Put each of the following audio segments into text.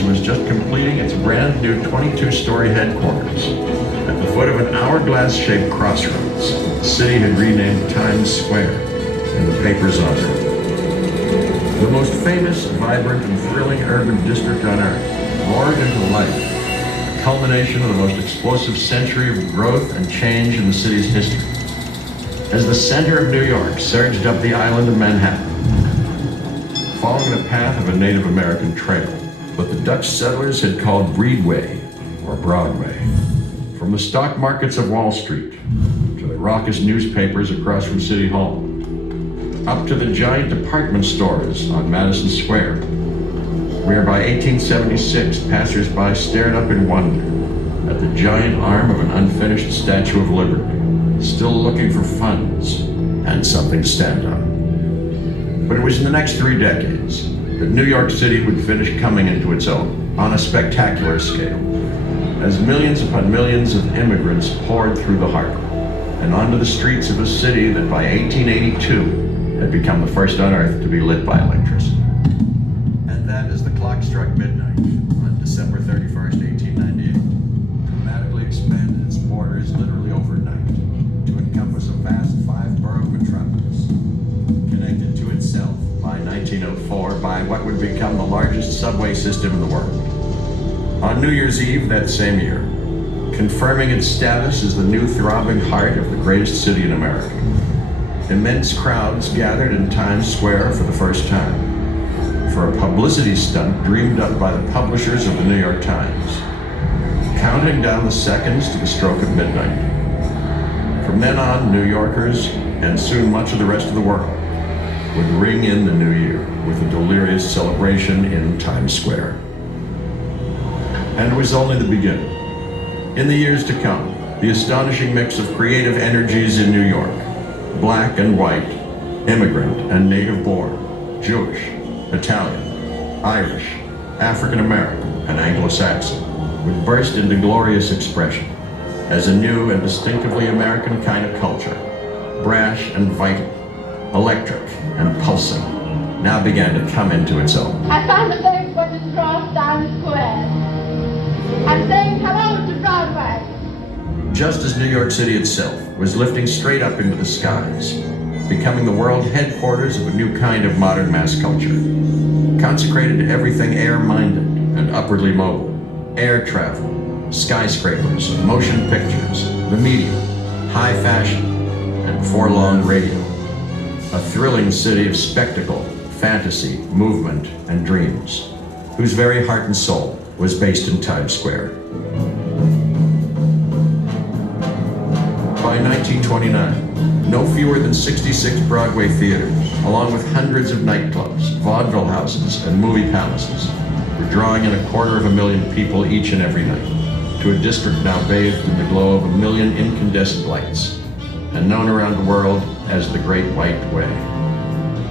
Galleries was just completing its brand new 22-story headquarters. At the foot of an hourglass-shaped crossroads, the city had renamed Times Square in the paper's honor. The most famous, vibrant, and thrilling urban district on Earth roared into life, a culmination of the most explosive century of growth and change in the city's history. As the center of New York surged up the island of Manhattan, following the path of a Native American trail, what the Dutch settlers had called Broadway, or Broadway. From the stock markets of Wall Street, to the raucous newspapers across from City Hall, up to the giant department stores on Madison Square, where by 1876 passers-by stared up in wonder at the giant arm of an unfinished Statue of Liberty, still looking for funds and something to stand on. But it was in the next 3 decades that New York City would finish coming into its own on a spectacular scale, as millions upon millions of immigrants poured through the harbor and onto the streets of a city that by 1882 had become the first on Earth to be lit by electricity. And that as the clock struck midnight on December 31st, 1898, dramatically expanded its borders literally overnight to encompass a vast 5-borough metropolis, connected to itself by 1904 by what would become the largest subway system in the world. On New Year's Eve that same year, confirming its status as the new throbbing heart of the greatest city in America, immense crowds gathered in Times Square for the first time for a publicity stunt dreamed up by the publishers of the New York Times, counting down the seconds to the stroke of midnight. From then on, New Yorkers, and soon much of the rest of the world, would ring in the new year with a delirious celebration in Times Square. And it was only the beginning. In the years to come, the astonishing mix of creative energies in New York, black and white, immigrant and native-born, Jewish, Italian, Irish, African-American, and Anglo-Saxon, would burst into glorious expression as a new and distinctively American kind of culture, brash and vital, electric and pulsing, now began to come into its own. I found a place where to cross down the square. I'm saying hello to Broadway. Just as New York City itself was lifting straight up into the skies, becoming the world headquarters of a new kind of modern mass culture, consecrated to everything air-minded and upwardly mobile, air travel, skyscrapers, motion pictures, the media, high fashion, and before long radio. A thrilling city of spectacle, fantasy, movement, and dreams, whose very heart and soul was based in Times Square. By 1929, no fewer than 66 Broadway theaters, along with hundreds of nightclubs, vaudeville houses, and movie palaces, were drawing in 250,000 people each and every night to a district now bathed in the glow of 1 million incandescent lights, and known around the world as the Great White Way.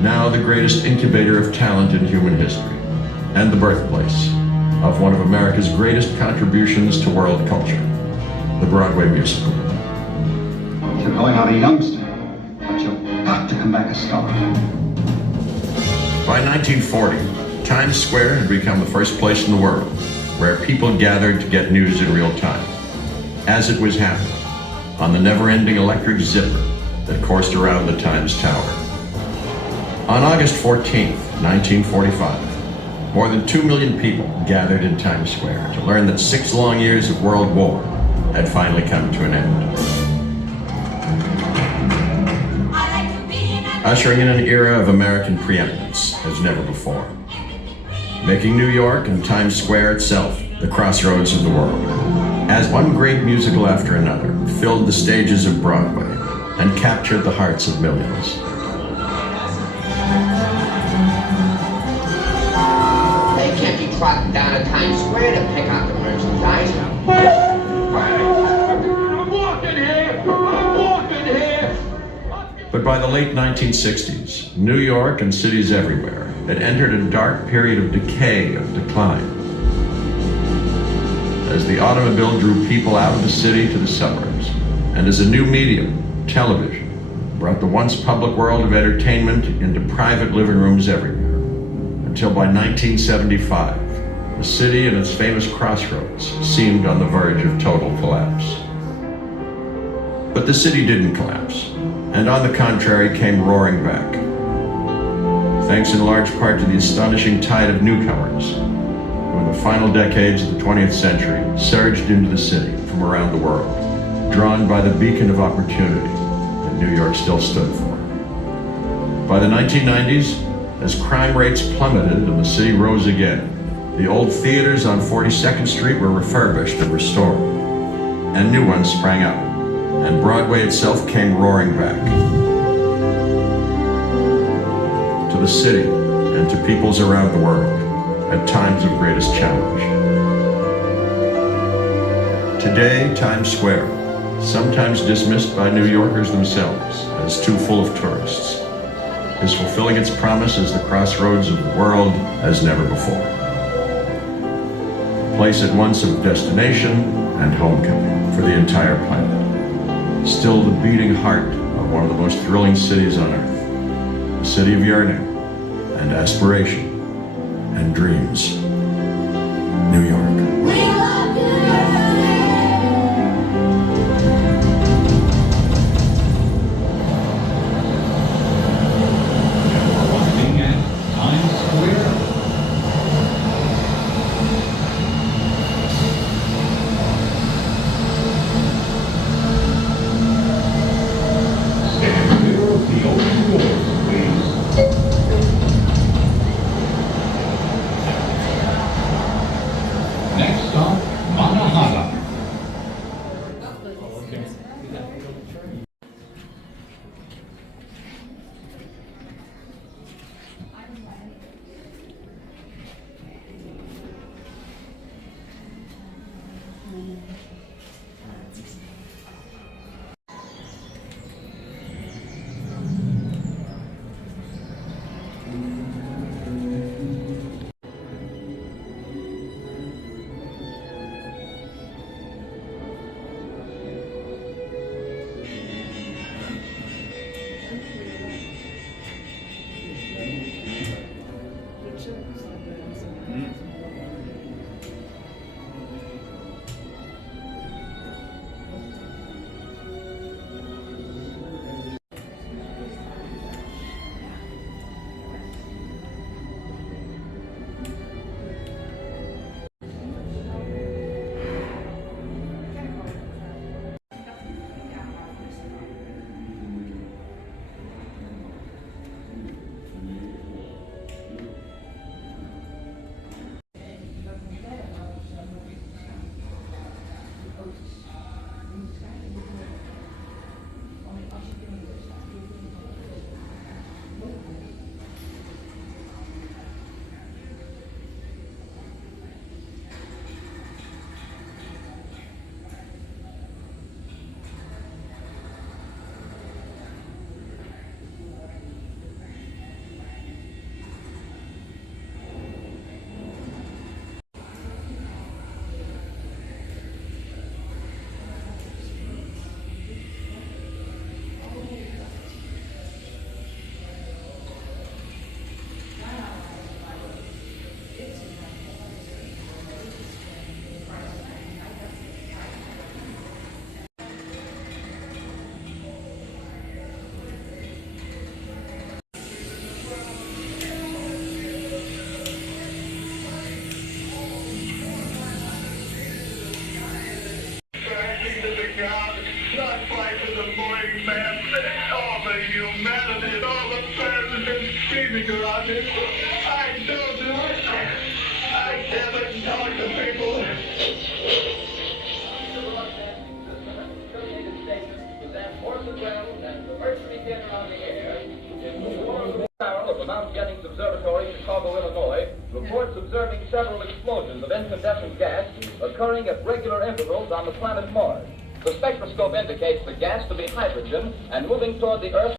Now the greatest incubator of talent in human history, and the birthplace of one of America's greatest contributions to world culture, the Broadway musical. You're going out a youngster, but you've got to come back a star. By 1940, Times Square had become the first place in the world where people gathered to get news in real time, as it was happening on the never-ending electric zipper that coursed around the Times Tower. On August 14th, 1945, more than 2 million people gathered in Times Square to learn that 6 long years of World War had finally come to an end. Ushering in an era of American preeminence as never before, making New York and Times Square itself the crossroads of the world, as one great musical after another filled the stages of Broadway and captured the hearts of millions. They can't be trotting down to Times Square to pick out the merchandise. I'm walking here! I'm walking here! But by the late 1960s, New York and cities everywhere had entered a dark period of decay, of decline, as the automobile drew people out of the city to the suburbs, and as a new medium, television, brought the once public world of entertainment into private living rooms everywhere, until by 1975, The city and its famous crossroads seemed on the verge of total collapse. But the city didn't collapse, and on the contrary came roaring back. Thanks in large part to the astonishing tide of newcomers who in the final decades of the 20th century surged into the city from around the world, drawn by the beacon of opportunity that New York still stood for. By the 1990s, as crime rates plummeted and the city rose again, the old theaters on 42nd Street were refurbished and restored, and new ones sprang up, and Broadway itself came roaring back. To the city and to peoples around the world at times of greatest challenge. Today, Times Square, sometimes dismissed by New Yorkers themselves as too full of tourists, is fulfilling its promise as the crossroads of the world as never before. A place at once of destination and homecoming for the entire planet. Still the beating heart of one of the most thrilling cities on earth. A city of yearning and aspiration and dreams. New York. We love New York City! Arriving at Times Square. Stand clear of the open doors, please. Next stop, Manhattan. Not quite to the morning man, all the humanity, all the fans and screaming around it. I don't do it. I can't talk to people. Of the Mount Jennings Observatory in Chicago, Illinois, reports observing several explosions of incandescent gas occurring at regular intervals on the planet Mars. The spectroscope indicates the gas to be hydrogen and moving toward the Earth.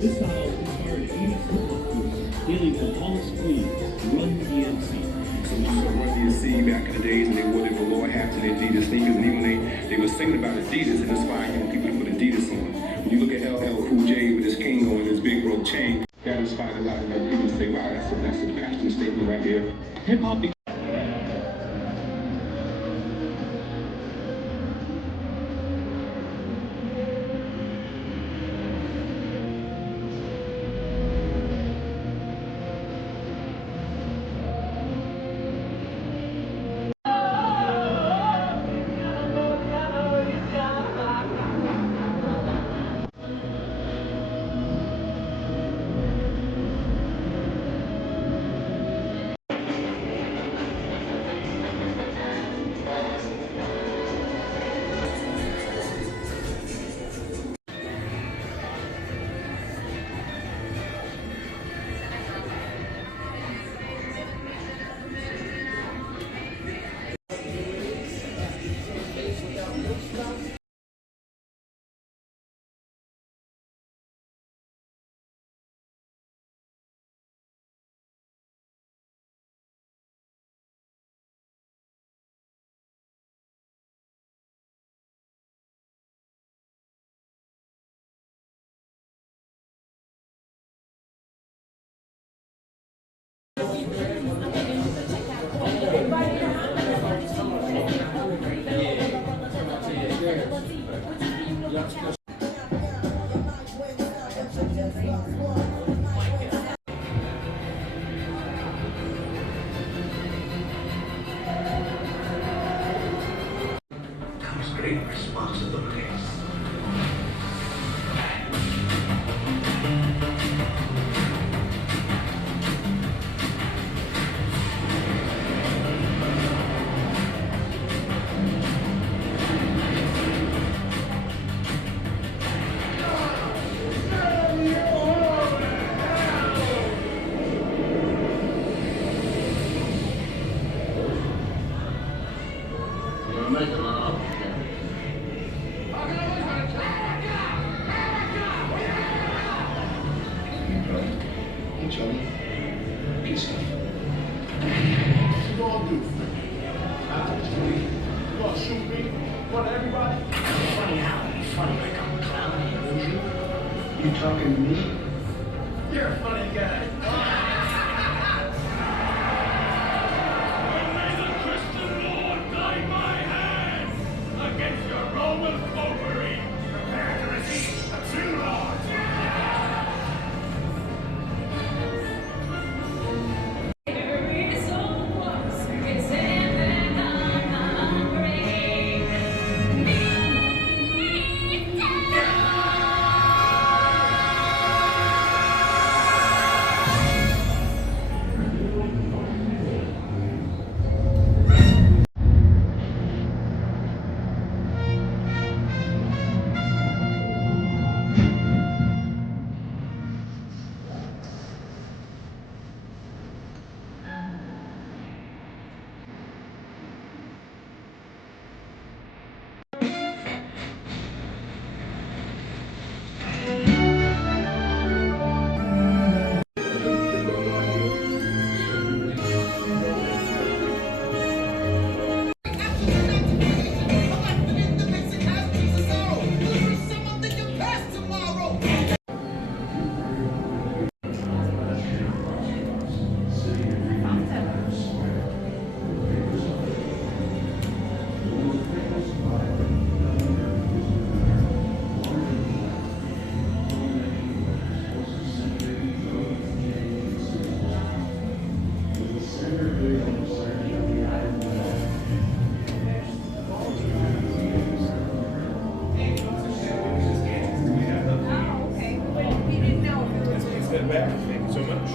This style inspired 80s hip-hop groups, hailing from Hollis, Queens, Run DMC. So Run DMC back in the days, and they wore their velour hats and their Adidas sneakers, and even they were singing about Adidas and inspiring young people to put Adidas on. When you look at LL Cool J with his king on his big rope chain, that inspired a lot of young people to say, wow, that's a passion statement right here. Hip-hop. Comes great responsibilities. Peace. What you gonna do? You gonna shoot me in front of everybody? Funny how you funny like I'm clowning, you talking to me? You're a funny guy. May the Christian Lord guide my hand against your Roman popery. Prepare to receive the true Lord. Thank you so much.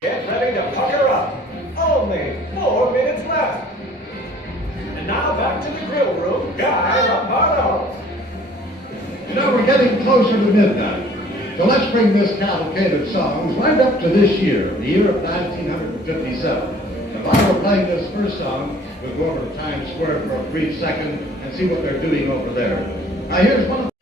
Get ready to pucker up. Only 4 minutes left. And now back to the grill room. Guy Lombardo. You know, we're getting closer to midnight. So let's bring this cavalcade of songs right up to this year, the year of 1957. And while we're playing this first song, we'll go over to Times Square for a brief second and see what they're doing over there. Now here's one of